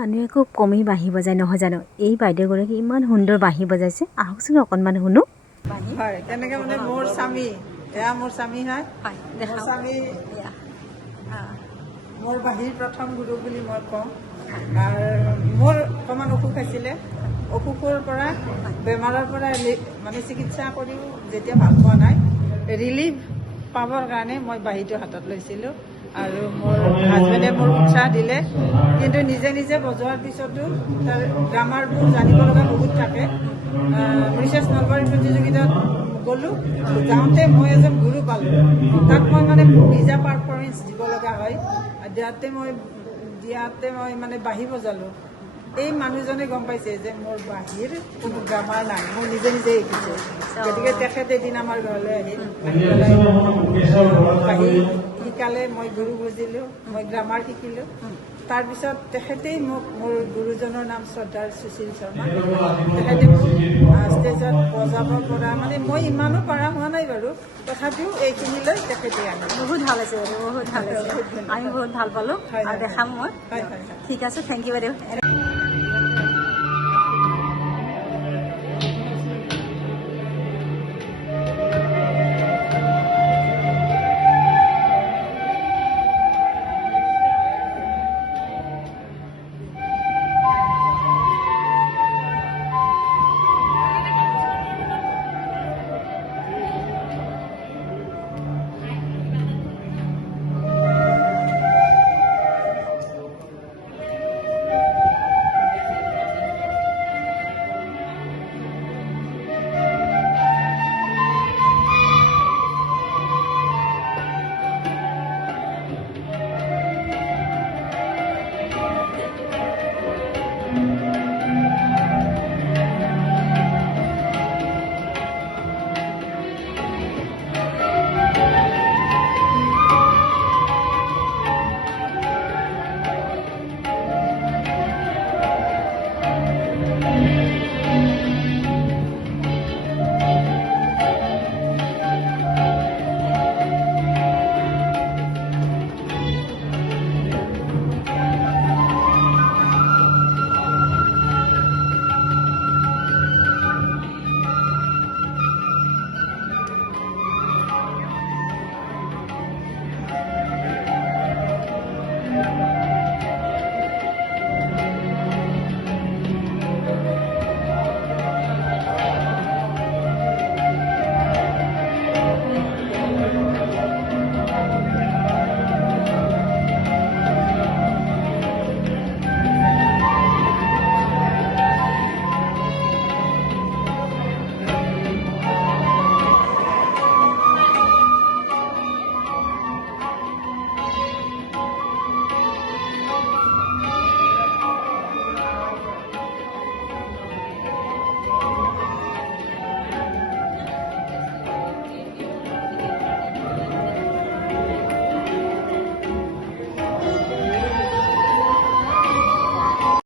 মানুহে খুব কমেই বাঁহী বজায় নহয় জানো এই বাইদেউগৰাকী ইমান সুন্দৰ বাঁহী বজাইছে আহকচোন অকণমান শুনো হয় তেনেকৈ মানে মোৰ স্বামী এয়া মোৰ স্বামী হয় মোৰ স্বামী মোৰ বাঁহীৰ প্ৰথম গুৰু বুলি মই কওঁ আৰু মোৰ অকণমান অসুখ আছিলে অসুখৰ পৰা বেমাৰৰ পৰা মানে চিকিৎসা কৰিও যেতিয়া ভাল পোৱা নাই ৰিলিফ পাবৰ কাৰণে মই বাঁহীটো হাতত লৈছিলোঁ আৰু মোৰ হাজবেণ্ডে মোৰ উৎসাহ দিলে কিন্তু নিজে নিজে বজোৱাৰ পিছতো তাৰ গ্ৰামাৰবোৰ জানিব লগা বহুত থাকে ৰিচাৰ্চ নলবাৰী প্ৰতিযোগিতাত গ'লোঁ যাওঁতে মই এজন গুৰু পালোঁ তাক মই মানে নিজা পাৰফৰ্মেঞ্চ দিব লগা হয় দিয়াতে মই মানে বাঁহী বজালোঁ এই মানুহজনে গম পাইছে যে মোৰ বাঁহীৰ কোনো গ্ৰামাৰ নাই মই নিজে নিজে শিকিছোঁ গতিকে তেখেত এদিন আমাৰ ঘৰলৈ আহিল আহি পেলাই বাঁহী শিকালে মই গুৰু বুজিলোঁ মই গ্ৰামাৰ শিকিলোঁ তাৰপিছত তেখেতেই মোক মোৰ গুৰুজনৰ নাম শ্ৰদ্ধাৰ সুশীল শৰ্মা তেখেতে মোক ষ্টেজত বজাব পৰা মানে মই ইমানো পৰা হোৱা নাই বাৰু তথাপিও এইখিনিলৈ তেখেতে আনে বহুত ভাল আছে বাইদেউ বহুত ভাল আছে আমি বহুত ভাল পালোঁ আৰু দেখাম মই হয় হয় ঠিক আছে থেংক ইউ বাইদেউ